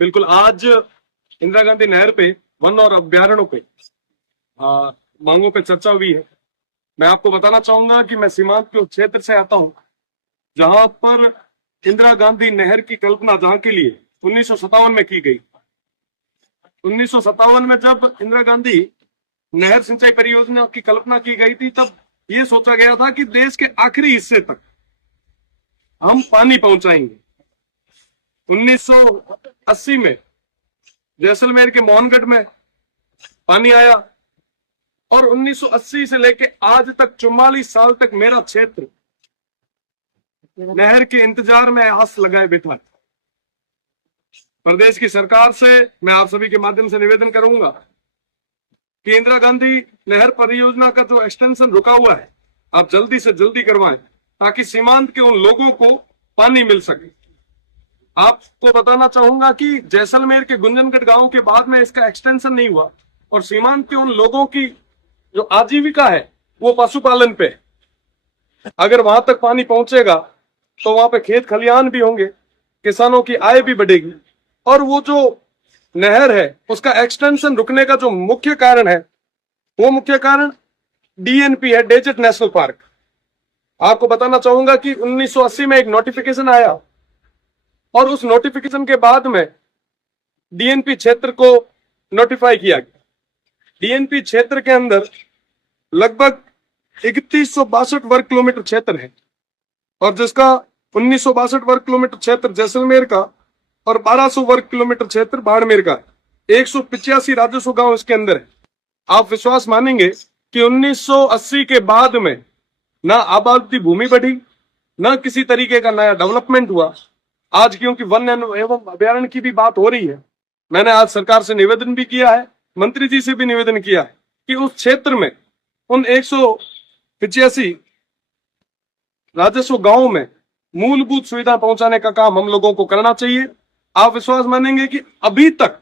बिल्कुल। आज इंदिरा गांधी नहर पे वन और अभ्यारण्यों पे मांगों पे चर्चा हुई है। मैं आपको बताना चाहूंगा कि मैं सीमांत के उस क्षेत्र से आता हूं जहां पर इंदिरा गांधी नहर की कल्पना जहां के लिए 1957 में की गई। 1957 में जब इंदिरा गांधी नहर सिंचाई परियोजना की कल्पना की गई थी, तब ये सोचा गया था कि देश के आखिरी हिस्से तक हम पानी पहुंचाएंगे। 1980 में जैसलमेर के मोहनगढ़ में पानी आया और 1980 से लेके आज तक 44 साल तक मेरा क्षेत्र नहर के इंतजार में आस लगाए बैठा है। प्रदेश की सरकार से मैं आप सभी के माध्यम से निवेदन करूंगा कि इंदिरा गांधी नहर परियोजना का जो एक्सटेंशन रुका हुआ है, आप जल्दी से जल्दी करवाएं ताकि सीमांत के उन लोगों को पानी मिल सके। आपको बताना चाहूंगा कि जैसलमेर के गुंजनगढ़ गांव के बाद में इसका एक्सटेंशन नहीं हुआ और सीमांत के उन लोगों की जो आजीविका है वो पशुपालन पे। अगर वहां तक पानी पहुंचेगा तो वहां पे खेत खलिहान भी होंगे, किसानों की आय भी बढ़ेगी। और वो जो नहर है उसका एक्सटेंशन रुकने का जो मुख्य कारण है, वो मुख्य कारण डीएनपी है, डेजर्ट नेशनल पार्क। आपको बताना चाहूंगा कि 1980 में एक नोटिफिकेशन आया और उस नोटिफिकेशन के बाद में डीएनपी क्षेत्र को नोटिफाई किया गया। डीएनपी क्षेत्र के अंदर लगभग 3162 वर्ग किलोमीटर क्षेत्र है और जिसका 1962 वर्ग किलोमीटर क्षेत्र जैसलमेर का और 1200 वर्ग किलोमीटर क्षेत्र बाड़मेर का है। 185 राजस्व गांव इसके अंदर है। आप विश्वास मानेंगे कि 1980 के बाद में ना आबादी भूमि बढ़ी, ना किसी तरीके का नया डेवलपमेंट हुआ। आज क्योंकि वन एवं अभ्यारण्य की भी बात हो रही है, मैंने आज सरकार से निवेदन भी किया है, मंत्री जी से भी निवेदन किया है कि उस क्षेत्र में उन 185 राजस्व गांवों में मूलभूत सुविधा पहुंचाने का काम हम लोगों को करना चाहिए। आप विश्वास मानेंगे कि अभी तक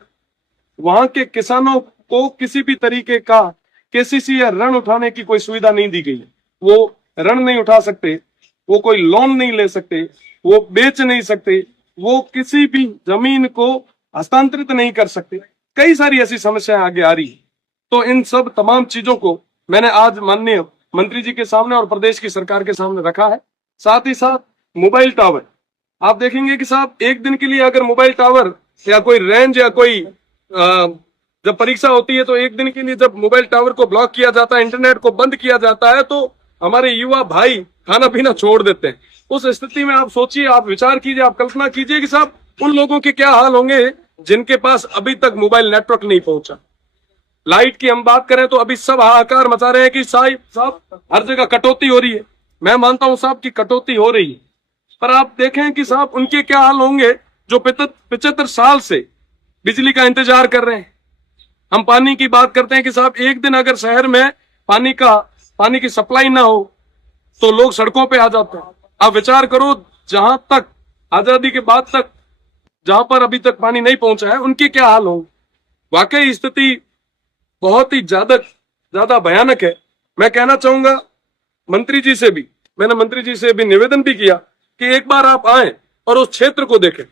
वहां के किसानों को किसी भी तरीके का केसीसी या ऋण उठाने की कोई सुविधा नहीं दी गई है। वो ऋण नहीं उठा सकते, वो कोई लोन नहीं ले सकते, वो बेच नहीं सकते, वो किसी भी जमीन को हस्तांतरित नहीं कर सकते। कई सारी ऐसी समस्याएं आगे आ रही है। तो इन सब तमाम चीजों को मैंने आज माननीय मंत्री जी के सामने और प्रदेश की सरकार के सामने रखा है। साथ ही साथ मोबाइल टावर, आप देखेंगे कि साहब एक दिन के लिए अगर मोबाइल टावर या कोई रेंज या कोई जब परीक्षा होती है तो एक दिन के लिए जब मोबाइल टावर को ब्लॉक किया जाता है, इंटरनेट को बंद किया जाता है, तो हमारे युवा भाई खाना पीना छोड़ देते हैं। उस स्थिति में आप सोचिए, आप विचार कीजिए, आप कल्पना कीजिए कि साहब उन लोगों के क्या हाल होंगे जिनके पास अभी तक मोबाइल नेटवर्क नहीं पहुंचा। लाइट की हम बात करें तो अभी सब हाहाकार मचा रहे हैं कि साहब हर जगह कटौती हो रही है। मैं मानता हूं साहब की कटौती हो रही है, पर आप देखें कि साहब उनके क्या हाल होंगे जो 75 साल से बिजली का इंतजार कर रहे हैं। हम पानी की बात करते हैं कि साहब एक दिन अगर शहर में पानी की सप्लाई ना हो तो लोग सड़कों पे आ जाते हैं। आप विचार करो, जहां तक आजादी के बाद तक जहां पर अभी तक पानी नहीं पहुंचा है उनके क्या हाल होंगे। वाकई स्थिति बहुत ही ज्यादा भयानक है। मैं कहना चाहूंगा मंत्री जी से भी, मैंने मंत्री जी से भी निवेदन भी किया कि एक बार आप आए और उस क्षेत्र को देखें।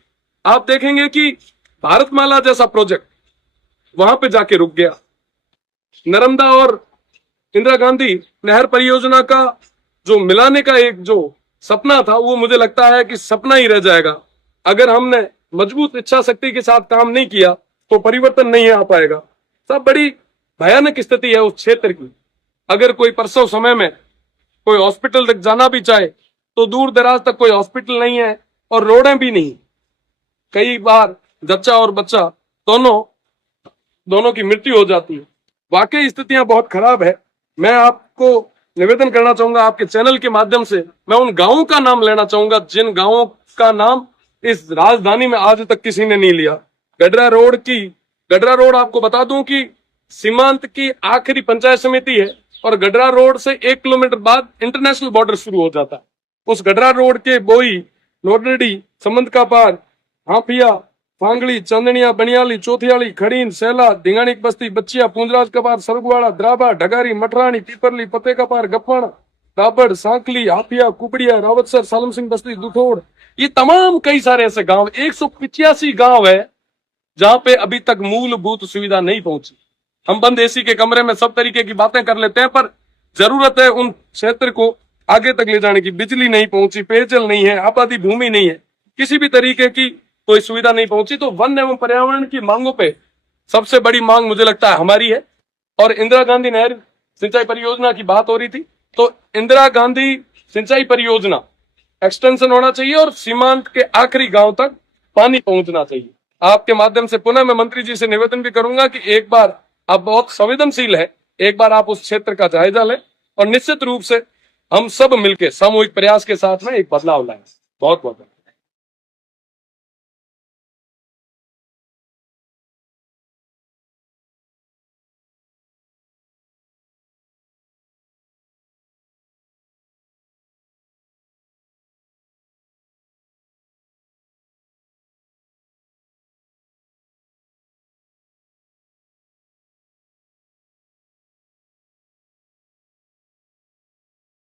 आप देखेंगे कि भारतमाला जैसा प्रोजेक्ट वहां पे जाके रुक गया। नर्मदा और इंदिरा गांधी नहर परियोजना का जो मिलाने का एक जो सपना था, वो मुझे लगता है कि सपना ही रह जाएगा। अगर हमने मजबूत इच्छा शक्ति के साथ काम नहीं किया तो परिवर्तन नहीं आ पाएगा। सब बड़ी भयानक स्थिति है उस क्षेत्र की। अगर कोई प्रसव समय में कोई हॉस्पिटल तक जाना भी चाहे तो दूर दराज तक कोई हॉस्पिटल नहीं है और रोडें भी नहीं। कई बार जच्चा और बच्चा दोनों की मृत्यु हो जाती है। वाकई स्थितियां बहुत खराब है। मैं आपको निवेदन करना चाहूंगा आपके चैनल के माध्यम से, मैं उन गांवों का नाम लेना चाहूंगा जिन गांवों का नाम इस राजधानी में आज तक किसी ने नहीं लिया। गडरा रोड आपको बता दूं कि सीमांत की आखिरी पंचायत समिति है और गडरा रोड से 1 किलोमीटर बाद इंटरनेशनल बॉर्डर शुरू हो जाता है। उस गडरा रोड के बोई, लोडरडी, समंद का पार, हाफिया, फांगड़ी, चंदनिया, बनियाली, चौथियाली, खड़ीन, सेला, ढिंगानी बस्ती, बच्चिया, पूंजराज का पार, सरगवाड़ा, द्राबा, ढगारी, मठरानी, पीपरली, पते का पार, गप्पाना, दाबड़, सांकली, हाफिया, कुपड़िया, रावतसर, सालम सिंह बस्ती, दुथोड़, ये तमाम कई सारे ऐसे गांव, 185 गांव है जहां पे अभी तक मूलभूत सुविधा नहीं पहुंची। हम बंद एसी के कमरे में सब तरीके की बातें कर लेते हैं, पर जरूरत है उन क्षेत्र को आगे तक ले जाने की। बिजली नहीं पहुंची, पेयजल नहीं है, आबादी भूमि नहीं है, किसी भी तरीके की कोई सुविधा नहीं पहुंची। तो वन एवं पर्यावरण की मांगों पे सबसे बड़ी मांग मुझे लगता है हमारी है। और इंदिरा गांधी नहर सिंचाई परियोजना की बात हो रही थी, तो इंदिरा गांधी सिंचाई परियोजना एक्सटेंशन होना चाहिए और सीमांत के आखिरी गांव तक पानी पहुंचना चाहिए। आपके माध्यम से पुनः मैं मंत्री जी से निवेदन भी करूंगा कि एक बार, आप बहुत संवेदनशील है, एक बार आप उस क्षेत्र का जायजा लें और निश्चित रूप से हम सब मिलकर सामूहिक प्रयास के साथ में एक बदलाव लाएं। बहुत बहुत